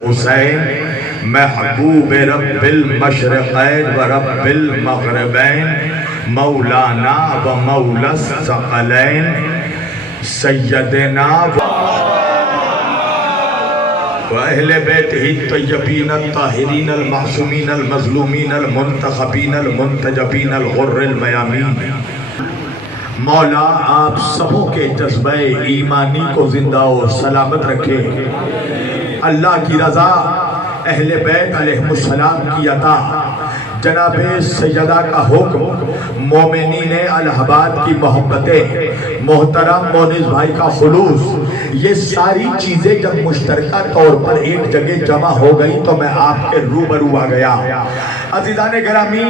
حسین محبوب رب المشرقین و رب المغربین مولانا و مولا الثقلین سیدنا و اہل بیتہ الطیبین الطاہرین المعصومین المظلومین المنتخبین المنتجبین الغر المیامین۔ مولا آپ سبوں کے جذبہ ایمانی کو زندہ و سلامت رکھے۔ اللہ کی رضا، اہل بیت علیہ السلام کی عطا، جناب سیدہ کا حکم، مومنین الہ آباد کی محبتیں، محترم مونس بھائی کا خلوص، یہ ساری چیزیں جب مشترکہ طور پر ایک جگہ جمع ہو گئی تو میں آپ کے روبرو آ گیا۔ عزیزان گرامی،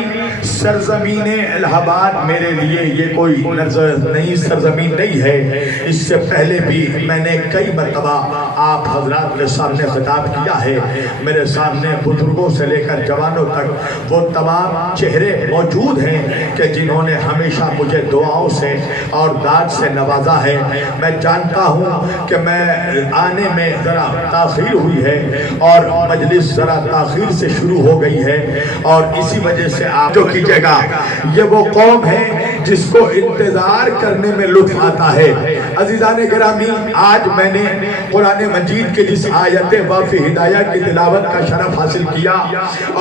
سرزمین الہ آباد میرے لیے یہ کوئی نئی سرزمین نہیں ہے۔ اس سے پہلے بھی میں نے کئی مرتبہ آپ حضرات کے سامنے خطاب کیا ہے۔ میرے سامنے بزرگوں سے لے کر جوانوں تک وہ تمام چہرے موجود ہیں کہ جنہوں نے ہمیشہ مجھے دعاؤں سے اور داد سے نوازا ہے۔ میں جانتا ہوں کہ میں آنے میں ذرا تاخیر ہوئی ہے اور مجلس ذرا تاخیر سے شروع ہو گئی ہے، اور اسی وجہ سے آپ جو کیجئے گا، یہ وہ قوم ہے جس کو انتظار کرنے میں لطف آتا ہے۔ عزیزان گرامی، آج میں نے قرآن مجید کے جس آیت وافی ہدایہ کی تلاوت کا شرف حاصل کیا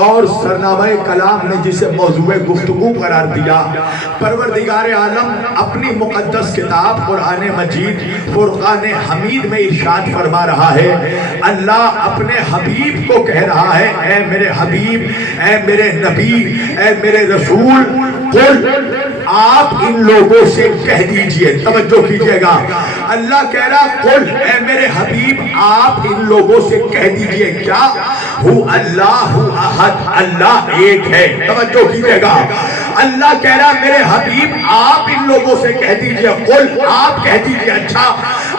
اور سرنامہ کلام نے جسے موضوع گفتگو قرار دیا، پروردگار عالم اپنی مقدس کتاب قرآن مجید فرقان حمید میں ارشاد فرما رہا ہے۔ اللہ اپنے حبیب کو کہہ رہا ہے، اے میرے حبیب، اے میرے نبی، اے میرے رسول، قل آپ ان لوگوں سے کہہ دیجئے، توجہ کیجئے گا، اللہ کہہ رہا قل اے میرے حبیب آپ ان لوگوں سے کہہ دیجئے، کیا ہو اللہ احد، اللہ ایک ہے، توجہ کیجئے گا، اللہ کہہ رہا میرے حبیب آپ ان لوگوں سے کہہ دیجئے، قل آپ کہہ دیجئے۔ اچھا،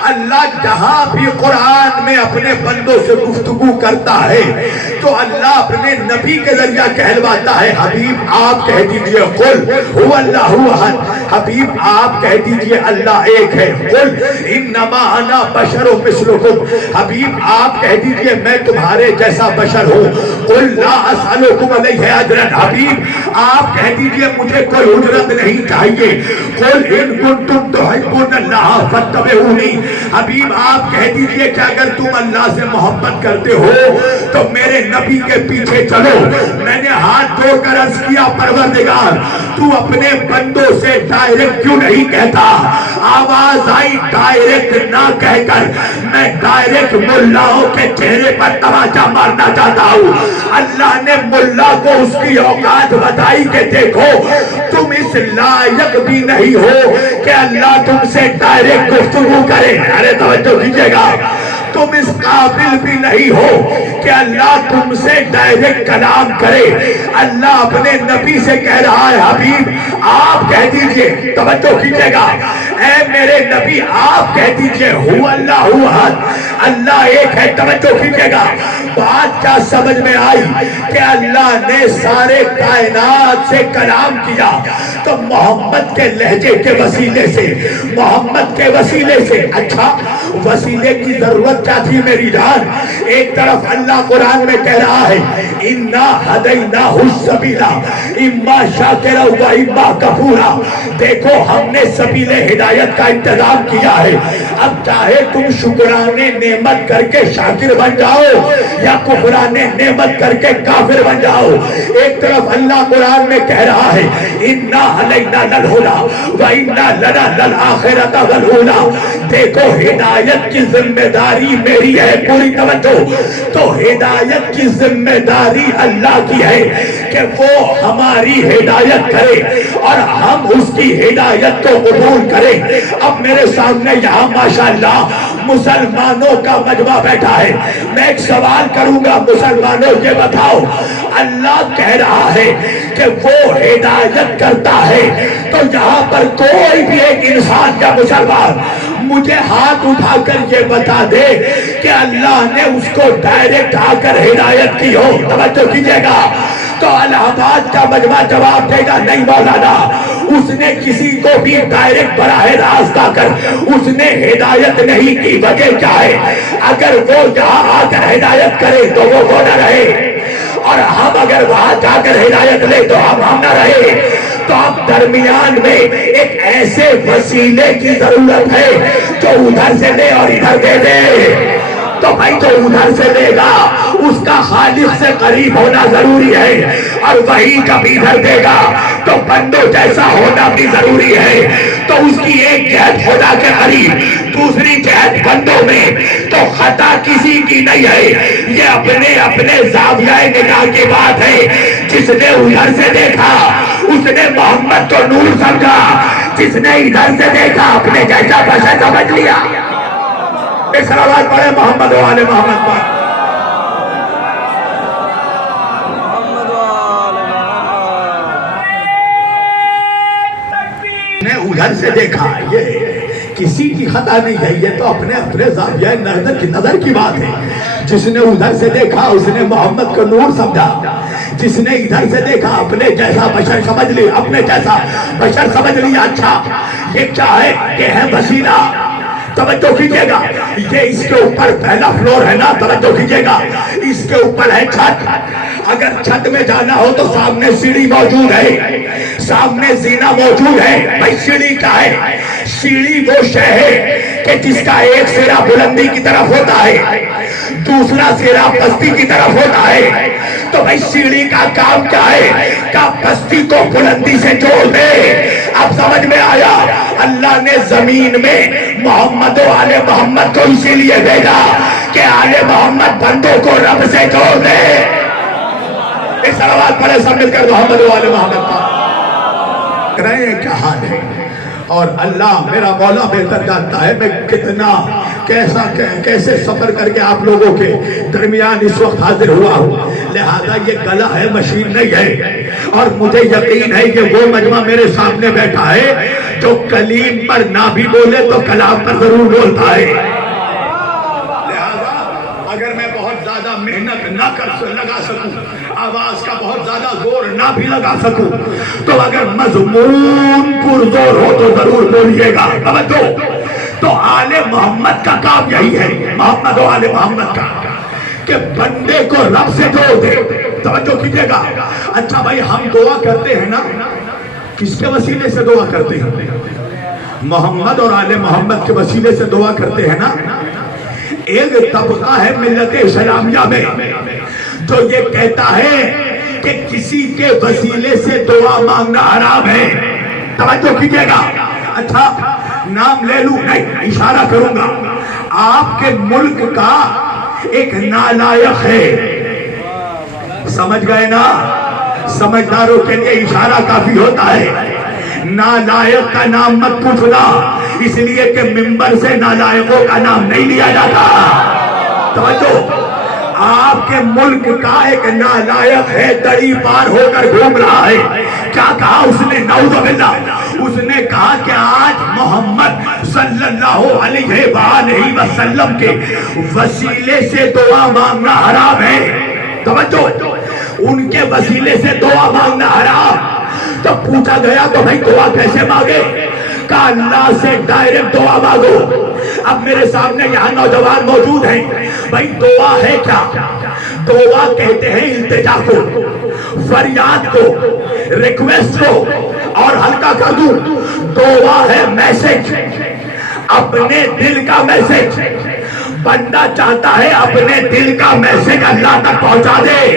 اللہ جہاں بھی قرآن میں اپنے بندوں سے گفتگو کرتا ہے تو اللہ اپنے نبی کے ذریعہ کہلواتا ہے، حبیب آپ کہہ دیجئے قل هو اللہ احد، حبیب آپ کہہ دیجئے اللہ ایک ہے، قل انما انا بشر مثلکم، حبیب آپ کہہ دیجئے میں تمہارے جیسا بشر ہوں، قل لا اسألکم علیہ اجرا، حبیب آپ کہہ دیجئے مجھے کوئی اجرت نہیں چاہیے، قل ان کنتم تحبون اللہ فاتبعونی، حبیب آپ کہہ دیجئے کہ اگر تم اللہ سے محبت کرتے ہو تو میرے نبی کے پیچھے چلو۔ میں نے ہاتھ دھو کر عرض کیا، پروردگار تو اپنے بندوں سے ڈائریکٹ کیوں نہیں کہتا؟ آواز آئی ڈائریکٹ نہ کہہ کر میں ڈائریکٹ ملاؤں کے چہرے پر تماچا مارنا چاہتا ہوں۔ اللہ نے ملا کو اس کی اوقات بتائی کہ دیکھو تم اس لائق بھی نہیں ہو کہ اللہ تم سے ڈائریکٹ گفتگو کرے، ارے توجہ کیجئے گا، تم اس قابل بھی نہیں ہو کہ اللہ تم سے ڈائریکٹ کلام کرے۔ اللہ اپنے نبی سے کہہ رہا ہے، حبیب آپ کہہ دیجئے، توجہ کیجئے گا، اے میرے نبی آپ کہہ دیجئے ہو اللہ احد، اللہ ایک ہے، توجہ کیجئے گا۔ بات کیا سمجھ میں آئی کہ اللہ نے سارے کائنات سے کلام کیا تو محمد کے لہجے کے وسیلے سے، محمد کے وسیلے سے۔ اچھا، وسیلے کی ضرورت کیا تھی میری جان؟ ایک طرف اللہ قرآن میں کہہ رہا ہے اِنَّا هَدَيْنَاهُ السَّبِيلَ اِمَّا شَاكِرًا وَإِمَّا كَفُورًا، دیکھو ہم نے سبیل ہدایت کا انتظام کیا ہے، اب چاہے تم شکران نعمت کر کے شاکر بن جاؤ یا کفران نعمت کر کے کافر بن جاؤ۔ ایک طرف اللہ قرآن میں کہہ رہا ہے اِنَّا عَلَيْنَا لَلْهُدَىٰ وَإِنَّا لَنَا لَلْآخِرَةَ وَالْأُولَىٰ، دیکھو ہدایت کی ذمہ داری میری ہے، پوری توجہ، تو ہدایت کی ذمہ داری اللہ کی ہے کہ وہ ہماری ہدایت کرے اور ہم اس کی ہدایت کو قبول کریں۔ اب میرے سامنے یہاں ماشاءاللہ مسلمانوں کا مجمع بیٹھا ہے، میں ایک سوال کروں گا، مسلمانوں یہ بتاؤ، اللہ کہہ رہا ہے کہ وہ ہدایت کرتا ہے تو یہاں پر کوئی بھی ایک انسان یا مسلمان مجھے ہاتھ اٹھا کر یہ بتا دے کہ اللہ نے اس کو ڈائریکٹ آ کر ہدایت کی ہو، توجہ کیجئے گا، تو الہ آباد کا مجمع جواب دے گا نہیں مولانا، اس نے کسی کو بھی ڈائریکٹ براہ راست آ کر اس نے ہدایت نہیں کی، وجہ کیا ہے؟ اگر وہ یہاں آ کر ہدایت کرے تو وہ نہ رہے، اور ہم اگر وہاں جا کر ہدایت لے تو ہم نہ رہے۔ تو اب درمیان میں ایک ایسے وسیلے کی ضرورت ہے جو ادھر سے لے اور ادھر دے دے۔ تو بھائی جو ادھر سے دے گا اس کا خالق سے قریب ہونا ضروری ہے، اور وہی جب ادھر دے گا تو بندوں جیسا ہونا بھی ضروری ہے۔ تو اس کی ایک جہت خدا کے قریب، دوسری جہت بندوں میں، تو خطا کسی کی نہیں ہے، یہ اپنے اپنے زاویہ نگاہ کی بات ہے۔ جس نے ادھر سے دیکھا اس نے محمد کو نور سمجھا، جس نے ادھر سے دیکھا اپنے جیسا بشر سمجھ لیا۔ ایک صلوات پڑھے محمد و آل محمد پر۔ نے ادھر سے دیکھا، یہ کسی کی خطا نہیں ہے، یہ تو اپنے اپنے زاویہ نظر کی بات ہے۔ جس نے ادھر سے دیکھا اس نے محمد کو نور سمجھا، جس نے ادھر سے دیکھا اپنے جیسا بشر سمجھ لی، اپنے جیسا بشر سمجھ لیا۔ اچھا یہ کیا ہے؟ یہ ہے وسیلہ۔ توجہ کیجئے گا، یہ اس کے اوپر پہلا فلور ہے نا، توجہ کیجئے گا، اس کے اوپر ہے چھت۔ اگر چھت میں جانا ہو تو سامنے سیڑھی موجود ہے، سامنے زینہ موجود ہے۔ بھائی سیڑھی کیا ہے؟ سیڑھی وہ شے ہے کہ جس کا ایک سرا بلندی کی طرف ہوتا ہے، دوسرا سرا پستی کی طرف ہوتا ہے۔ تو بھائی سیڑھی کا کام کیا ہے؟ کہ پستی کو بلندی سے جوڑ دے۔ اب سمجھ میں آیا؟ اللہ نے زمین میں محمد و آل محمد کو اسی لیے بھیجا کہ آل محمد بندوں کو رب سے جوڑ دے۔ ایک صلوات پڑھے سب مل کر محمد و آل محمد پر۔ رہے ہیں کیا حال ہے؟ اور اللہ میرا مولا بہتر جانتا ہے میں کتنا کیسے سفر کر کے آپ لوگوں کے درمیان اس وقت حاضر ہوا ہوں۔ لہذا یہ گلا ہے، مشین نہیں ہے، اور مجھے یقین ہے کہ وہ مجمع میرے سامنے بیٹھا ہے جو کلیم پر نہ بھی بولے تو کلام پر ضرور بولتا ہے۔ لہذا اگر میں بہت زیادہ محنت نہ لگا سکوں، آواز کا بہت زیادہ زور نہ بھی لگا سکوں، تو اگر مضمون پرزور ہو تو ضرور بولیے گا۔ توجہ، تو آل محمد کا کام یہی ہے، محمد و آل محمد کا، کہ بندے کو رب سے جوڑ دے۔ توجہ کیجئے گا۔ اچھا بھائی ہم دعا کرتے ہیں نا، کس کے وسیلے سے دعا کرتے ہیں؟ محمد اور آل محمد کے وسیلے سے دعا کرتے ہیں نا۔ ایک طبقہ ہے ملت اسلامیہ میں جو یہ کہتا ہے کہ کسی کے وسیلے سے دعا مانگنا حرام ہے۔ توجہ کیجئے گا۔ اچھا نام لے لوں؟ نہیں، اشارہ کروں گا۔ آپ کے ملک کا ایک نالائق ہے، سمجھ گئے نا؟ سمجھداروں کے لیے اشارہ کافی ہوتا ہے۔ نالائق کا نام مت پوچھنا، اس لیے کہ ممبر سے نالائقوں کا نام نہیں لیا جاتا۔ توجہ، آپ کے ملک کا ایک نالائق ہے، دڑی پار ہو کر گھوم رہا ہے۔ کیا کہا اس نے؟ نعوذ باللہ، اس نے کہا کہ آج محمد صلی اللہ علیہ وآلہ وسلم کے وسیلے سے دعا مانگنا حرام ہے۔ توجہ، ان کے وسیلے سے دعا مانگنا حرام۔ تو پوچھا گیا تو بھائی دعا کیسے مانگے؟ کہا اللہ سے ڈائریکٹ دعا مانگو۔ اب میرے سامنے یہاں نوجوان موجود ہیں، بھائی دعا ہے کیا؟ دعا کہتے ہیں التجا کو، فریاد کو، ریکویسٹ کو، اور ہلکا کر دوں دعا ہے میسج، اپنے دل کا میسج۔ بندہ چاہتا ہے اپنے دل کا میسج اللہ تک پہنچا دے،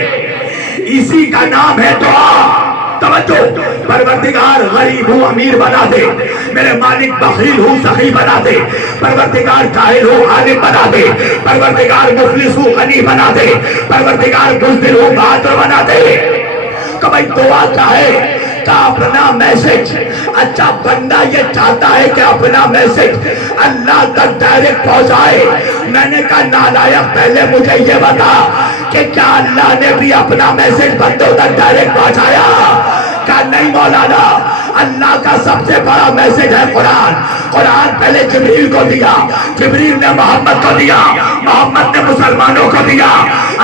اسی کا نام ہے دعا۔ توجہ، پروردگار غریب ہوں امیر بنا دے، میرے مالک بخیل ہوں سخی بنا دے، پروردگار جاہل ہوں عالم بنا دے، پروردگار مفلس ہوں غنی بنا دے، پروردگار بزدل ہوں بہادر بنا دے۔ کہ بھائی دعا کیا ہے؟ کا اپنا میسج۔ اچھا بندہ یہ چاہتا ہے کہ اپنا میسج اللہ تک ڈائریکٹ پہنچائے۔ میں نے کہا نالائق پہلے مجھے یہ بتا کہ کیا اللہ نے بھی اپنا میسج بندوں تک ڈائریکٹ پہنچایا؟ کہا نہیں مولانا، اللہ کا سب سے بڑا میسج ہے قرآن۔ قرآن پہلے جبریل کو دیا، جبریل نے محمد کو دیا، محمد نے مسلمانوں کو دیا۔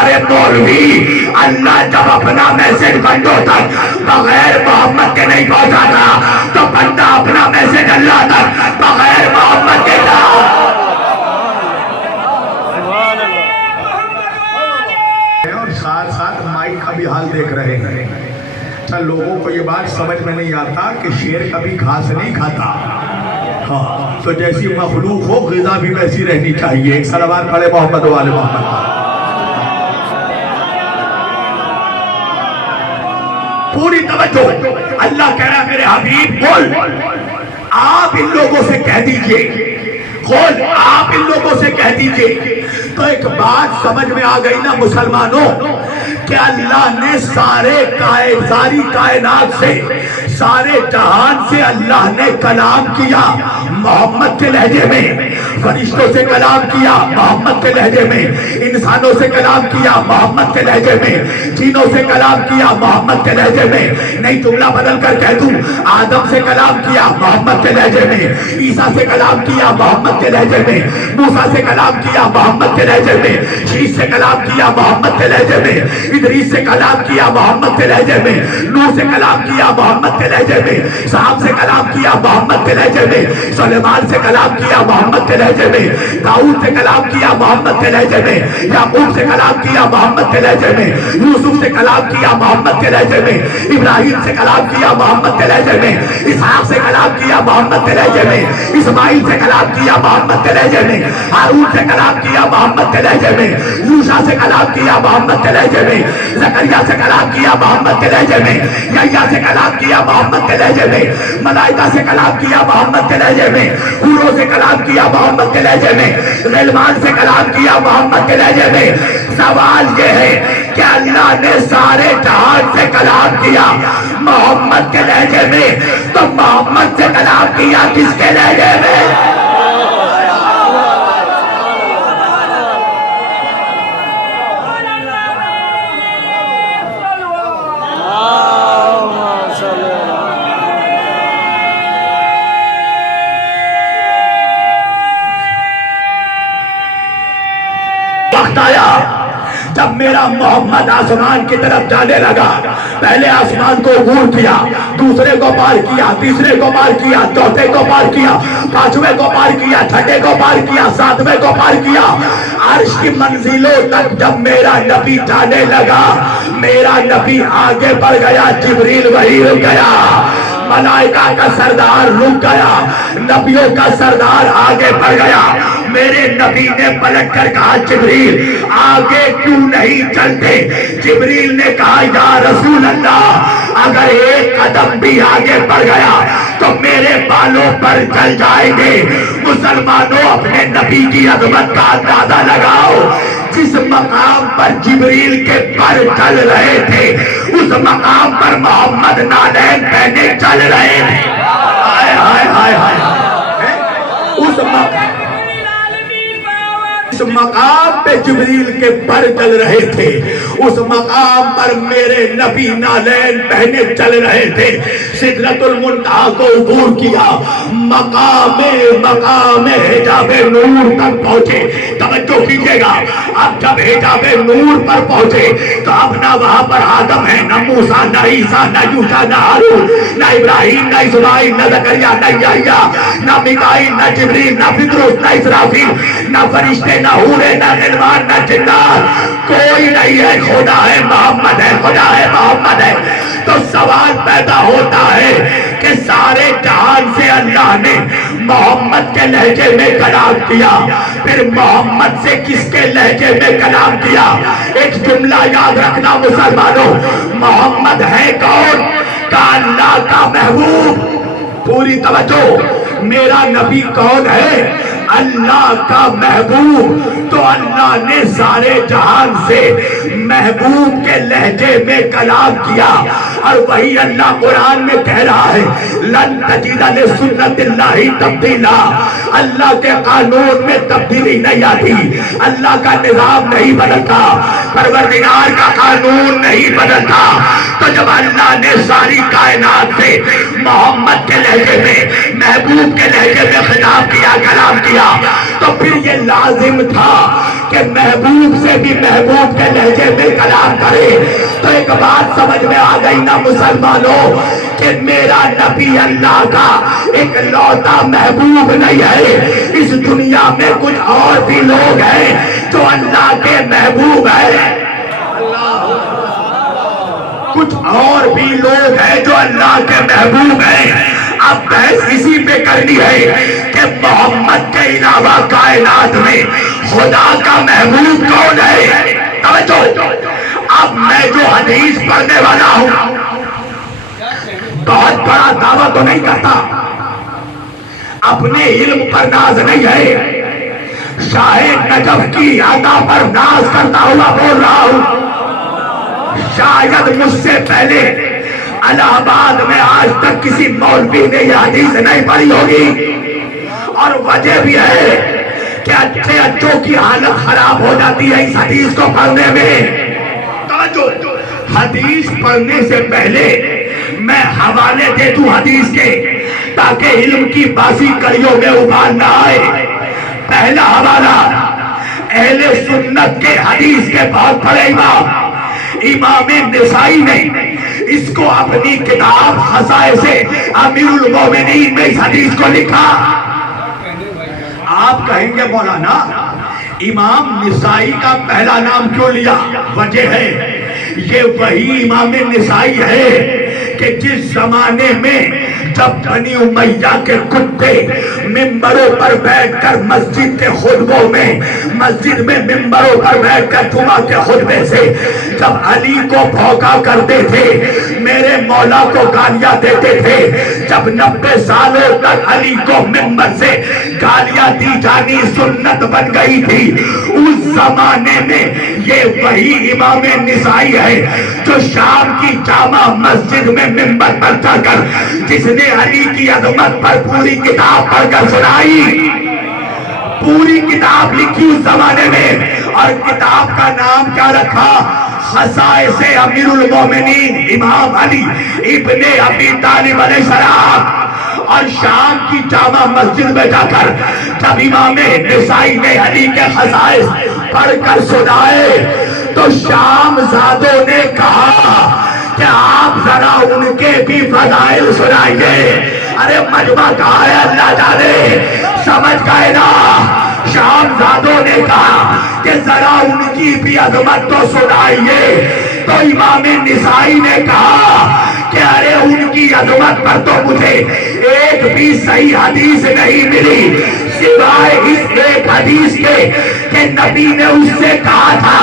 ارے مولوی، اللہ جب اپنا میسج بندوں تک بغیر محمد کے نہیں پہنچاتا تو بندہ اپنا میسج اللہ تک بغیر محمد کے تھا۔ اور ساتھ ساتھ مائک کا بھی حال دیکھ رہے ہیں۔ اچھا، لوگوں کو یہ بات سمجھ میں نہیں آتا کہ شیر کبھی گھاس نہیں کھاتا۔ ہاں، تو جیسی مخلوق ہو غذا بھی ویسی رہنی چاہیے۔ ایک صلوات پڑھے محمد والے محمد۔ پوری توجہ، اللہ کہہ رہا ہے میرے حبیب بول، آپ ان لوگوں سے کہہ دیجئے، خود آپ ان لوگوں سے کہہ دیجئے۔ تو ایک بات سمجھ میں آ گئی نا مسلمانوں، کہ اللہ نے ساری کائنات سے، سارے جہان سے اللہ نے کلام کیا محمد کے لہجے میں، فرشتوں سے کلام کیا محمد کے لہجے میں، انسانوں سے کلام کیا محمد کے لہجے میں، جنوں سے کلام کیا محمد کے لہجے میں۔ نہیں جملہ بدل کر کہہ دوں، آدم سے کلام کیا محمد کے لہجے میں، عیسیٰ سے کلام کیا محمد کے لہجے میں، موسیٰ سے کلام کیا محمد کے لہجے میں، شیش سے کلام کیا محمد کے لہجے میں، ادریس سے کلام کیا محمد کے لہجے میں، نوح سے کلام کیا محمد کے لہجے میں، صاحب سے کلام کیا محمد کے لہجے میں، سلیمان سے کلام کیا محمد کے لہجے میں، داؤد سے کلام کیا محمد کے لہجے میں، یعقوب سے کلام کیا محمد کے لہجے میں، یوسف سے کلام کیا محمد کے لہجے میں، ابراہیم سے کلام کیا محمد کے لہجے میں، اسحاق سے کلام کیا محمد کے لہجے میں، اسماعیل سے کلام کیا محمد کے لہجے میں، ہارون سے کلام کیا محمد کے لہجے میں، یوشع سے کلام کیا محمد کے لہجے میں، زکریا سے کلام کیا محمد کے لہجے میں، یحییٰ سے کلام کیا محمد کے لہجے میں، ملائکہ سے کلام کیا محمد کے لہجے میں، حوروں سے کلام کیا محمد کے لہجے میں، غلمان سے کلام کیا محمد کے لہجے میں۔ سوال یہ ہے کہ اللہ نے سارے جہان سے کلام کیا محمد کے لہجے میں، تو محمد سے کلام کیا کس کے لہجے میں؟ وقت آیا جب میرا محمد آسمان کی طرف جانے لگا، پہلے آسمان کو عبور کیا، دوسرے کو پار کیا، تیسرے کو پار کیا، چوتھے کو پار کیا، پانچویں کو پار کیا، چھٹے کو پار کیا، ساتویں کو پار کیا، عرش کی منزلوں تک جب میرا نبی جانے لگا، میرا نبی آگے بڑھ گیا، جبریل وہی رک گیا، ملائکہ کا سردار رک گیا، نبیوں کا سردار آگے بڑھ گیا۔ میرے نبی نے پلٹ کر کہا جبریل آگے کیوں نہیں چلتے؟ جبریل نے کہا یا رسول اللہ، اگر ایک قدم بھی آگے بڑھ گیا تو میرے بالوں پر چل جائیں گے۔ مسلمانوں اپنے نبی کی عظمت کا اندازہ لگاؤ، جس مقام پر جبریل کے پر چل رہے تھے اس مقام پر محمد نالین پہنے چل رہے تھے۔ ہائے ہائے ہائے ہائے، اس مقام پہ جبریل کے پر چل رہے تھے، اس مقام پر میرے نبی نالین پہنے چل رہے تھے۔ سدرۃ المنتہا کو عبور کیا، مقام حجاب نور تک پہنچے۔ توجہ کیجئے گا، اب جب حجاب نور پر پہنچے تو اب نہ وہاں پر آدم ہے، نہ موسیٰ، نہ عیسیٰ، نہ یوشع، نہ ہارون، نہ ابراہیم، نہ اسماعیل، نہ زکریا، نہ یحییٰ، نہ میکائیل، نہ جبریل، نہ پطرس، نہ اسرافیل، نہ فرشتے، نہ حورے، نہ غلمان، نہ جنات، کوئی نہیں ہے، خدا ہے محمد ہے، خدا ہے محمد ہے۔ تو سوال پیدا ہوتا ہے کہ سارے جہان سے اللہ نے محمد کے لہجے میں کلام کیا، پھر محمد سے کس کے لہجے میں کلام کیا؟ ایک جملہ یاد رکھنا مسلمانوں، محمد ہے کون؟ کہ اللہ کا محبوب۔ پوری توجہ، میرا نبی کون ہے؟ اللہ کا محبوب۔ تو اللہ نے سارے جہان سے محبوب کے لہجے میں کلام کیا، اور وہی اللہ قرآن میں کہہ رہا ہے لن تجد لسنت اللہ تبدیلا، اللہ کے قانون میں تبدیلی نہیں آتی، اللہ کا نظام نہیں بدلتا، پروردگار کا قانون نہیں بدلتا۔ تو جب اللہ نے ساری کائنات سے محمد کے لہجے میں، محبوب کے لہجے میں خطاب کیا، کلام کیا، تو پھر یہ لازم تھا کہ محبوب سے بھی محبوب کے لہجے میں کلام کرے۔ تو ایک بات سمجھ میں آ گئی نا مسلمانوں کہ میرا نبی اللہ کا ایک لوتا محبوب نہیں ہے، اس دنیا میں کچھ اور بھی لوگ ہیں جو اللہ کے محبوب ہیں، کچھ اور بھی لوگ ہیں جو اللہ کے محبوب ہیں۔ اب بحث اسی پہ کرنی ہے کہ محمد کے علاوہ کائنات میں خدا کا محبوب کون ہے؟ توجہ، اب میں جو حدیث پڑھنے والا ہوں بہت بڑا دعویٰ تو نہیں کرتا، اپنے علم پر ناز نہیں ہے، شاہ نجف کی عطا پر ناز کرتا ہوا بول رہا ہوں۔ شاید مجھ سے پہلے الہ آباد میں آج تک کسی مولوی نے یہ حدیث نہیں پڑھی ہوگی، اور وجہ بھی ہے کہ اچھے اچھوں کی حالت خراب ہو جاتی ہے اس حدیث کو پڑھنے میں۔ توجہ، حدیث پڑھنے سے پہلے میں حوالے دے دوں حدیث کے تاکہ علم کی باسی کڑیوں میں ابال نہ آئے۔ پہلا حوالہ اہل سنت کے حدیث کے بہت بڑے امام نسائی نے اس کو اپنی کتاب خصائص امیر المومنین میں اس حدیث کو لکھا۔ آپ کہیں گے مولانا امام نسائی کا پہلا نام کیوں لیا؟ وجہ ہے یہ وہی امام نسائی ہے کہ جس زمانے میں جب بنی امیہ کے کتے ممبروں پر بیٹھ کر مسجد کے خطبوں میں، مسجد میں ممبروں پر بیٹھ کر جمعہ کے خطبے سے جب علی کو بھوکا کرتے تھے، میرے مولا کو گالیاں دیتے تھے، جب 90 سالوں تک علی کو ممبر سے گالیاں دی جانی سنت بن گئی تھی، اس زمانے میں یہ وہی امام نسائی ہے جو شام کی جامع مسجد میں ممبر پر چڑھ کر جس نے علی کی عظمت پر پوری کتاب پڑھ کر سنائی، پوری کتاب لکھی اس زمانے میں، اور کتاب کا نام کیا رکھا؟ خصائص امیر المومنین امام علی ابن ابی طالب علیہ السلام۔ اور شام کی جامع مسجد میں جا کر جب امام نسائی نے علی کے خصائص پڑھ کر سنائے تو شام زادوں نے کہا کہ آپ ذرا ان کے بھی فضائل سنائیے۔ ارے مجمع کہا ہے اللہ جانے، سمجھ گئے نا؟ شام زادوں نے کہا کہ ذرا ان کی بھی عظمت تو سنائیے، تو امام نسائی نے کہا کہ ارے ان کی عظمت پر تو مجھے ایک بھی صحیح حدیث نہیں ملی سوائے اس ایک حدیث کے کہ نبی نے اس سے کہا تھا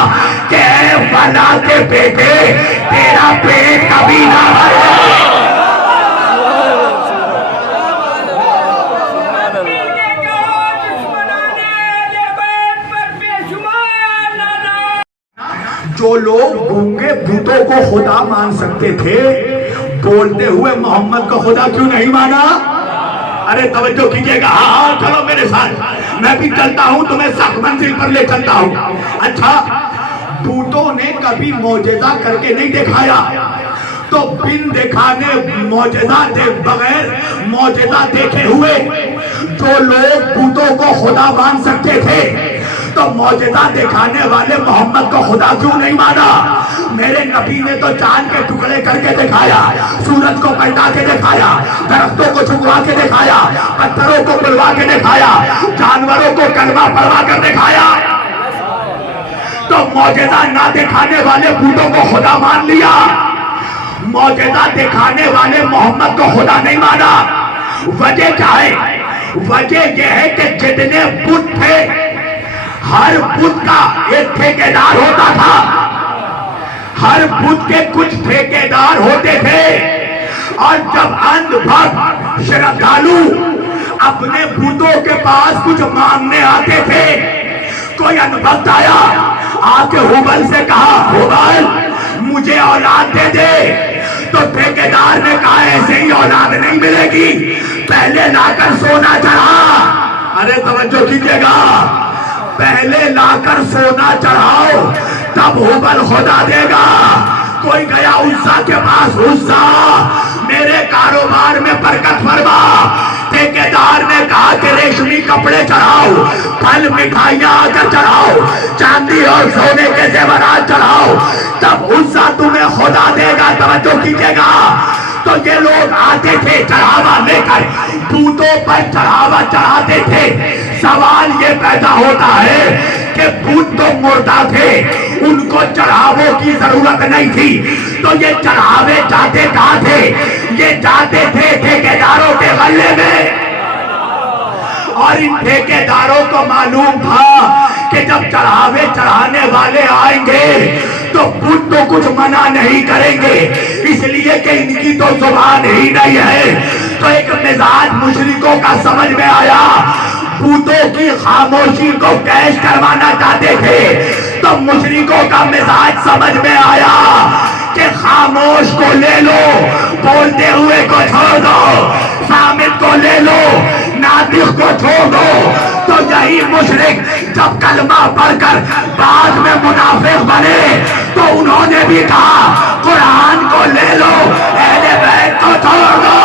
کہ اے فلاں کے بیٹے تیرا پیٹ کبھی نہ بھرے۔ جو لوگ گونگے بتوں کو خدا مان سکتے تھے بولتے ہوئے محمد کا خدا کیوں نہیں مانا؟ ارے توجہ کیجئے گا، ہاں چلو میرے ساتھ، میں بھی چلتا ہوں تمہیں سخت منزل پر لے چلتا ہوں۔ اچھا، بتوں نے کبھی معجزہ کر کے نہیں دکھایا، تو بن دکھانے معجزہ دے بغیر معجزہ دیکھے ہوئے جو لوگ بتوں کو خدا مان سکتے تھے تو معجزہ دکھانے والے محمد کو خدا کیوں نہیں مانا؟ میرے نبی نے تو چاند کے ٹکڑے کر کے دکھایا، سورج کو پلٹا کے دکھایا، درختوں کو جھکوا کے دکھایا، پتھروں کو پلوا کے دکھایا، جانوروں کو کلمہ پڑھوا کر دکھایا۔ تو معجزہ نہ دکھانے والے بتوں کو خدا مان لیا، معجزہ دکھانے والے محمد کو خدا نہیں مانا۔ وجہ کیا ہے؟ وجہ یہ ہے کہ جتنے بت تھے ہر بت کا ایک ٹھیکیدار ہوتا تھا، ہر بت کے کچھ ٹھیکیدار ہوتے تھے، اور جب اندھ بھکت شردھالو اپنے بتوں کے پاس کچھ مانگنے آتے تھے، کوئی اندھ بھکت آیا آ کے ہبل سے کہا ہبل مجھے اولاد دے دے، تو ٹھیکیدار نے کہا ایسے ہی اولاد نہیں ملے گی، پہلے لا کر سونا چڑھا۔ ارے توجہ کیجیے گا، پہلے لا کر سونا چڑھاؤ تب ہبل خدا دے گا۔ کوئی گیا عزا کے پاس، عزا میرے کاروبار میں برکت فرما۔ ٹھیکیدار نے کہا کہ ریشمی کپڑے چڑھاؤ، پھل مٹھائیاں آ کر چڑھاؤ، چاندی اور سونے کے زیورات چڑھاؤ، تب عزا تمہیں خدا دے گا۔ توجہ کیجیے گا، تو یہ لوگ آتے تھے چڑھاوا لے کر بتوں پر چڑھاوا چڑھاتے تھے۔ سوال یہ پیدا ہوتا ہے کہ بت تو مردہ تھے، ان کو چڑھاووں کی ضرورت نہیں تھی، تو یہ چڑھاوے جاتے کہاں تھے؟ یہ جاتے تھے ٹھیکیداروں کے غلے میں، اور ان ٹھیکیداروں کو معلوم تھا کہ جب چڑھاوے چڑھانے والے آئیں گے تو بت تو کچھ منع نہیں کریں گے، اس لیے کہ ان کی تو زبان ہی نہیں ہے۔ تو ایک مزاج مشرکوں کا سمجھ میں آیا، بتوں کی خاموشی کو کیش کروانا چاہتے تھے، تو مشرکوں کا مزاج سمجھ میں آیا کہ خاموش کو لے لو، بولتے ہوئے کو چھوڑ دو، صامت کو لے لو، ناطق کو چھوڑ دو۔ تو یہی مشرک جب کلمہ پڑھ کر بعد میں منافق بنے تو انہوں نے بھی کہا قرآن کو لے لو، اہل بیت کو چھوڑ دو۔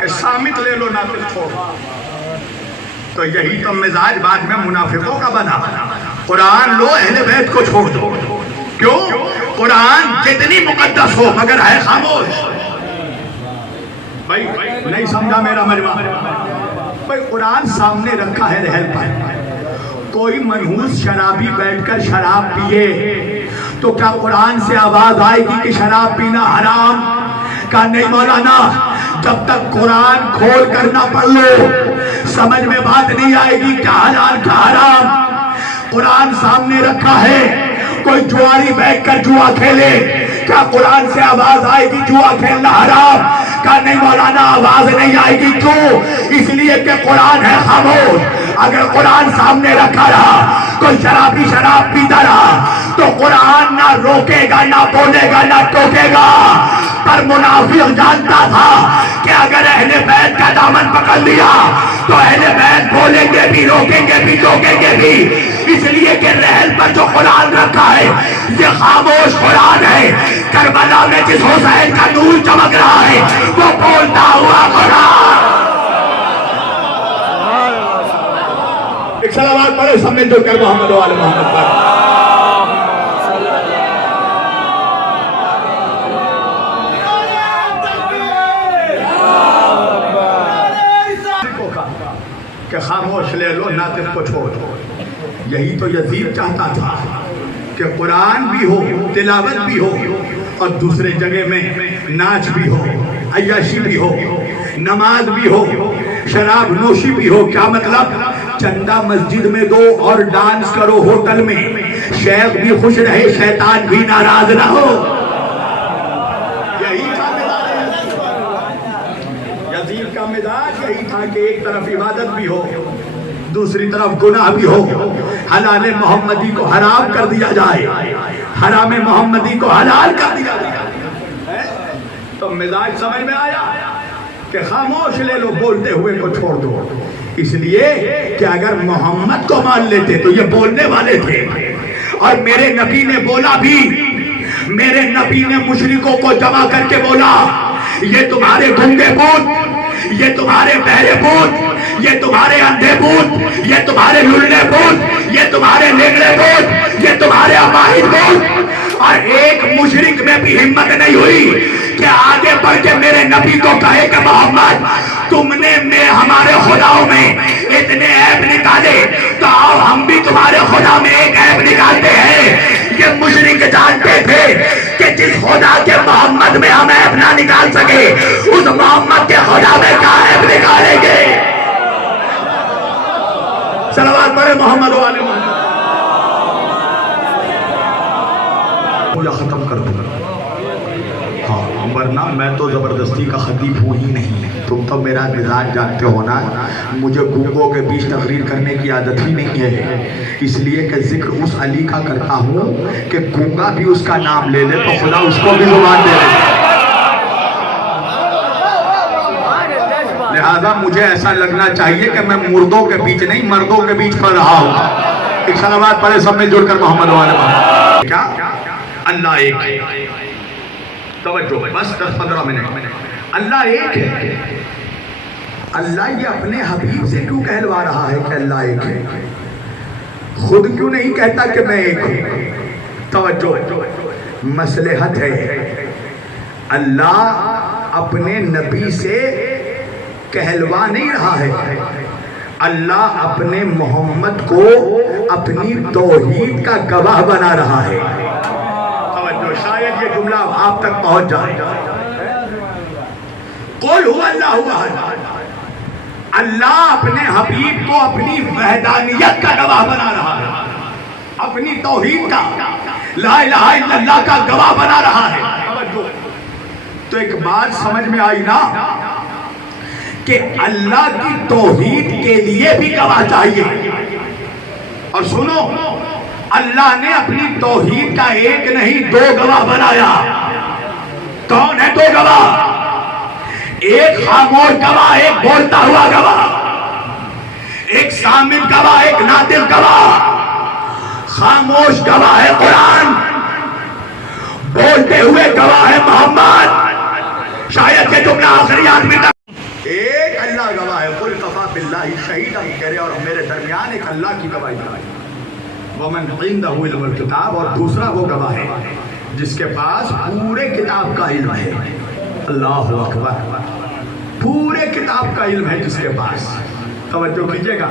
کہ سامت لے لو ناطق چھوڑ، تو یہی تو مزاج بعد میں منافقوں کا بنا۔ قرآن لو، اہل بیت کو چھوڑ دو۔ کیوں؟ قرآن جتنی مقدس ہو مگر ہے خاموش۔ بھائی نہیں سمجھا میرا مجمع؟ بھائی قرآن سامنے رکھا ہے رحل پر، کوئی منحوس شرابی بیٹھ کر شراب پیے تو کیا قرآن سے آواز آئے گی کہ شراب پینا حرام؟ کہا نہیں مولانا، جب تک قرآن کھول کر نہ پڑھ لو سمجھ میں بات نہیں آئے گی کیا حلال کیا حرام۔ قرآن سامنے رکھا ہے، کوئی جواری بیٹھ کر جوا کھیلے کیا قرآن سے آواز آئے گی جوا کھیلنا حرام؟ کہا نہیں مولانا آواز نہیں آئے گی۔ کیوں؟ اس لیے کہ قرآن ہے خاموش۔ اگر قرآن سامنے رکھا رہا، کوئی شرابی شراب پیتا رہا تو قرآن نہ روکے گا، نہ بولے گا، نہ ٹوکے گا۔ پر منافق جانتا تھا کہ اگر اہل بیت کا دامن پکڑ لیا تو اہل بیت بولیں گے بھی، روکیں گے بھی، ٹوکیں گے بھی۔ اس لیے کہ رحل پر جو قرآن رکھا ہے یہ خاموش قرآن ہے۔ کربلا میں جس حسین کا نور چمک رہا ہے وہ بولتا ہوا قرآن۔ ایک سلامات پڑھے سب مل جل کر محمد و آل محمد پر۔ کہ خاموش لے لو، ناطق کو چھوڑ دو۔ یہی تو یزید چاہتا تھا کہ قرآن بھی ہو، تلاوت بھی ہو، اور دوسرے جگہ میں ناچ بھی ہو، عیاشی بھی ہو، نماز بھی ہو، شراب نوشی بھی ہو۔ کیا مطلب؟ چندہ مسجد میں دو اور ڈانس کرو ہوٹل میں، شیخ بھی خوش رہے، شیطان بھی ناراض نہ ہو۔ یہی تھا یزید کا مزاج، یہی تھا کہ ایک طرف عبادت بھی ہو، دوسری طرف گناہ بھی ہو، حلال محمدی کو حرام کر دیا جائے، حرام محمدی کو حلال کر دیا جائے۔ تو مزاج سمجھ میں آیا کہ خاموش لے لو، بولتے ہوئے کو چھوڑ دو۔ اس لیے کہ اگر محمد کو مان لیتے تو یہ بولنے والے تھے، اور میرے نبی نے بولا بھی، میرے نبی نے مشرکوں کو جمع کر کے بولا یہ تمہارے گنگے بت، یہ تمہارے بہرے بت، یہ تمہارے اندھے بت، یہ تمہارے للے بت، یہ تمہارے لنگڑے بت، یہ تمہارے اپاہج بت۔ اور ایک مشرک میں بھی ہمت نہیں ہوئی کہ آگے بڑھ کے میرے نبی کو کہے کہ محمد تم نے ہمارے خداؤں میں اتنے عیب نکالے تو آؤ ہم بھی تمہارے خدا میں ایک عیب نکالتے ہیں۔ یہ مشرک جانتے تھے کہ جس خدا کے محمد میں ہم عیب نہ نکال سکے اس محمد کے خدا میں کیا عیب نکالیں گے۔ صلوات پڑھے محمد و آل محمد۔ ختم کر دوں گا، ہاں ورنہ میں تو زبردست کا خطیب ہوں ہی نہیں. تم تو میرا مزاج جانتے ہو نا, مجھے گونگوں کے بیچ تقریر کرنے کی عادت ہی نہیں ہے, اس لیے کہ ذکر اس علی کا کرتا ہوں کہ گونگا بھی اس کا نام لے لے تو خدا اس کو بھی زبان دے لے. لہذا مجھے ایسا لگنا چاہیے کہ میں مردوں کے بیچ نہیں مردوں کے بیچ پڑھ رہا ہوں. ایک سلوات پڑھے سب میں جڑ کر محمد والے محمد. کیا اللہ ایک ہے, توجہ بس 10-15 منٹ. اللہ ایک ہے. اللہ یہ اپنے حبیب سے کیوں کہلوا رہا ہے کہ اللہ ایک ہے؟ خود کیوں نہیں کہتا کہ میں ایک ہوں؟ توجہ, مصلحت ہے. اللہ اپنے نبی سے کہلوا نہیں رہا ہے, اللہ اپنے محمد کو اپنی توحید کا گواہ بنا رہا ہے. توجہ, شاید یہ جملہ آپ تک پہنچ جائے. قل هو اللہ احد. اللہ اپنے حبیب کو اپنی وحدانیت کا گواہ بنا رہا ہے, اپنی توحید کا, لا الہ الا اللہ کا گواہ بنا رہا ہے. تو ایک بات سمجھ میں آئی نا کہ اللہ کی توحید کے لیے بھی گواہ چاہیے. اور سنو, اللہ نے اپنی توحید کا ایک نہیں 2 گواہ بنایا. کون ہے 2 گواہ؟ ایک خاموش گواہ, ایک بولتا ہوا گواہ. ایک سامع گواہ, ایک ناطق گواہ. خاموش گواہ ہے قرآن, بولتے ہوئے گواہ ہے محمد. شاید یہ جملہ آخری آدمی تک. ایک اللہ گواہ ہے, قل کفی باللہ شہیدا کرے, اور میرے درمیان ایک اللہ کی گواہی ہے. ومن عنده علم الکتاب, اور دوسرا وہ گواہ ہے جس کے پاس پورے کتاب کا علم ہے. اللہ اکبر, پورے کتاب کا علم ہے جس کے پاس. توجہ کیجئے گا,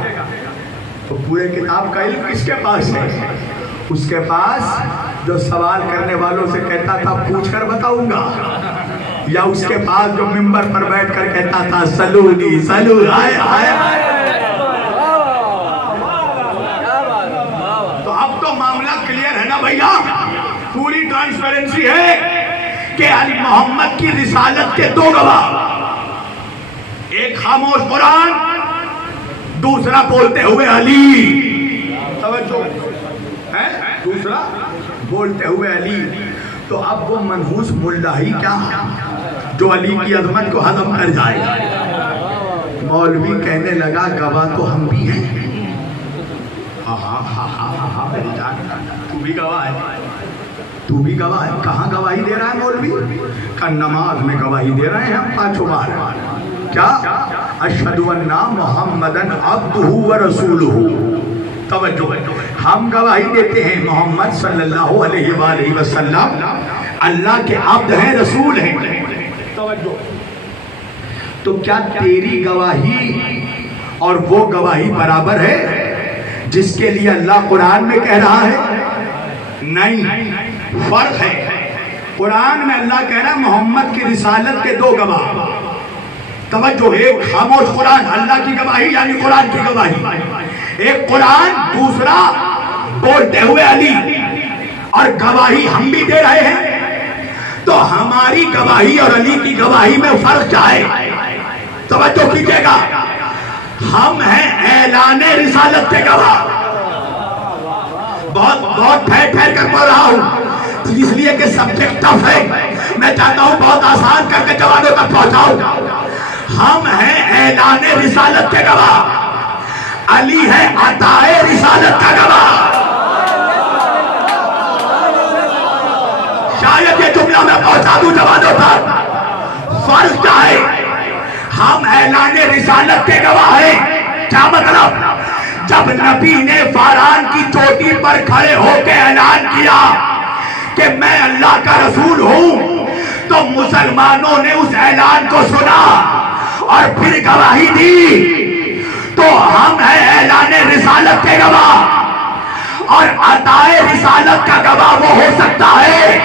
تو پورے کتاب کا علم کس کے پاس ہے؟ اس کے پاس جو سوال کرنے والوں سے کہتا تھا پوچھ کر بتاؤں گا, یا اس کے پاس جو ممبر پر بیٹھ کر کہتا تھا سلونی سلو آئے آئے. تو اب تو معاملہ کلیئر ہے نا بھیا, پوری ٹرانسپیرنسی ہے کہ علی محمد کی رسالت کے 2 گواہ, ایک خاموش قرآن, دوسرا بولتے ہوئے علی. توجہ ہے, دوسرا بولتے ہوئے علی. تو اب وہ منحوس ملا ہی کیا جو علی کی عظمت کو ہضم کر جائے. مولوی کہنے لگا گواہ تو ہم بھی ہیں. میری جان, تو بھی گواہ ہے, تو بھی گواہ ہے. کہاں گواہی دے رہا ہے مولوی؟ کہ نماز میں گواہی دے رہے ہیں ہم 5 بار. کیا؟ اشہد ان محمدن عبدہ ورسولہ. توجہ, ہم گواہی دیتے ہیں محمد صلی اللہ علیہ وآلہ وسلم اللہ کے عبد ہیں, رسول ہیں. توجہ, تو کیا تیری گواہی اور وہ گواہی برابر ہے جس کے لیے اللہ قرآن میں کہہ رہا ہے؟ نہیں, فرق ہے. قرآن میں اللہ کہہ رہا ہے محمد کی رسالت کے 2 گواہ. توجہ, ایک خاموش قرآن, اللہ کی گواہی یعنی قرآن کی گواہی. ایک قرآن, دوسرا بولتے ہوئے علی. اور گواہی ہم بھی دے رہے ہیں. تو ہماری گواہی اور علی کی گواہی میں فرق کیا ہے؟ توجہ کیجئے گا, ہم ہیں اعلان رسالت کے گواہ. بہت ٹھہر کر پڑھ رہا ہوں اس لیے کہ سبجیکٹ ٹف ہے. میں چاہتا ہوں بہت آسان کر کے جوانوں تک پہنچاؤں. ہم ہیں اعلان رسالت کے گواہ, علی ہے عطائے رسالت کا گواہ. شاید یہ جملہ میں پہنچا دوں جوانوں تک. فرض کیا ہے؟ ہم اعلان رسالت کے گواہ ہیں. کیا مطلب؟ جب نبی نے فاران کی چوٹی پر کھڑے ہو کے اعلان کیا کہ میں اللہ کا رسول ہوں, تو مسلمانوں نے اس اعلان کو سنا اور پھر گواہی دی. تو ہم ہیں اعلان رسالت کے گواہ, اور عطائے رسالت کا گواہ وہ ہو سکتا ہے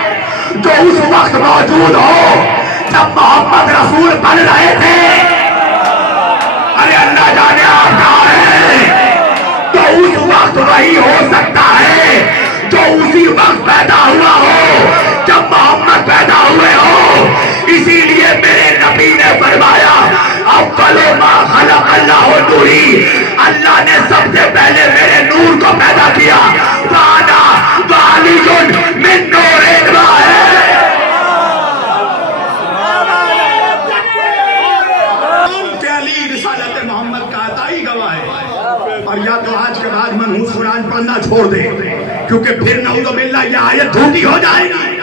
جو اس وقت موجود ہو جب محمد رسول بن رہے تھے. ارے اللہ جانے آپ کہاں ہیں؟ تو اس وقت وہی ہو سکتا ہے جو اسی وقت پیدا ہوا ہو جب محمد پیدا ہوئے ہو. اسی لیے میرے نبی نے فرمایا اول ما خلق اللہ نوری، اللہ نے سب سے پہلے میرے نور کو پیدا کیا، وانا والج من نور ابراہیم، علی رسالت محمد کا عطائی گواہ ہے۔ اور یا تو آج کے بعد منحوس قرآن پڑھنا چھوڑ دے، کیونکہ پھر نعوذ باللہ یہ آیت جھوٹی ہو جائے گی۔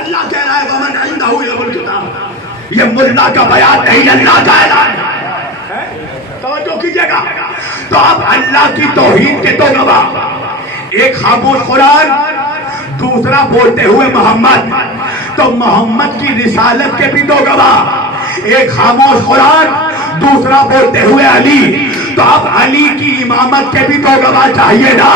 اللہ کہہ رہا ہے ومن عنده علم الکتاب، یہ ملا کا بیان نہیں، اللہ کا اعلان ہے۔ توجہ کیجئے گا، تو اب اللہ کی توحید کے دو گواہ، ایک خاموش قرآن، دوسرا بولتے ہوئے محمد، تو محمد کی رسالت کے بھی دو گواہ، ایک خاموش قرآن، دوسرا بولتے ہوئے علی، تو اب علی کی امامت کے بھی دو گواہ چاہیے نا،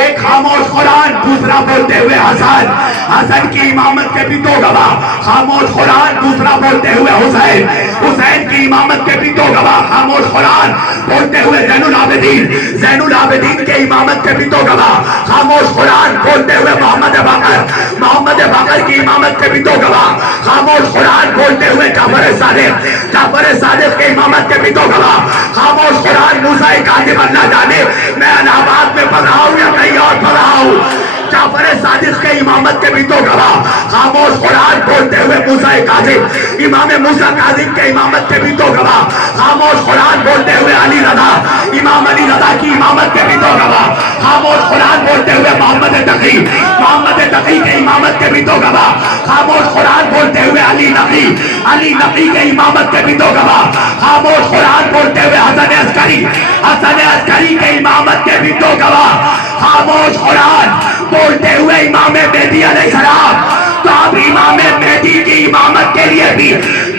ایک خاموش قرآن، دوسرا بولتے ہوئے حسن، حسن کی امامت کے بھی دو گواہ، خاموش قرآن، دوسرا بولتے ہوئے حسین، حسین کی امامت کے بھی دو گواہ، خاموش قرآن، بولتے ہوئے زین العابدین، زین العابدین کے امامت کے بھی دو گواہ، خاموش قرآن، بولتے ہوئے محمد باقر، محمد باقر کی امامت کے بھی دو گواہ، خاموش قرآن، بولتے ہوئے جعفر صادق، جعفر صادق کے امامت کے بھی دو گواہ، خاموش قرآن، موسیٰ کاظم، اللہ جانے میں الہ آباد میں پڑھ رہا ہوں یا کہیں اور پڑھ رہا ہوں، جعفر صادق کے امامت کے بھی دو گواہ، خاموش قرآن، بولتے ہوئے موسیٰ کاظم، امام موسیٰ کاظم کے امامت کے بھی دو گواہ، خاموش قرآن، بولتے ہوئے علی رضا، امام علی رضا کی امامت کے بھی دو گواہ، خاموش قرآن، بولتے ہوئے محمد تقی، محمد تقی کے امامت کے بھی دو گواہ، خاموش قرآن، بولتے ہوئے علی نقی، علی نقی کے امامت کے بھی دو گواہ، خاموش قرآن، بولتے ہوئے حسن عسکری، حسن عسکری کے امامت کے بھی دو گواہ، خاموش قرآن، بولتے ہوئے امام مہدی علیہ السلام، تو اب امام مہدی کی امامت کے لیے بھی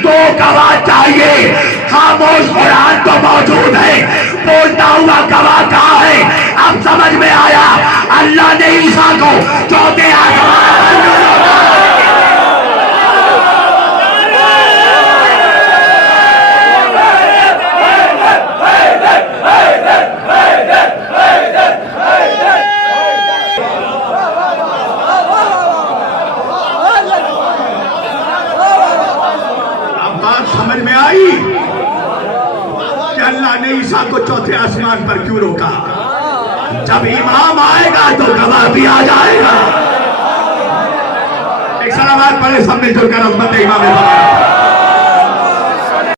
دو گواہ چاہیے، خاموش قرآن تو موجود ہے، بولتا ہوا گواہ کہاں ہے؟ اب سمجھ میں آیا، اللہ نے عیسیٰ کو چوتھے آسمان کو چوتھے آسمان پر کیوں روکا؟ جب امام آئے گا تو گواہ بھی آ جائے گا۔ ایک سلامات پڑھے سب مل جل کر عظمت امام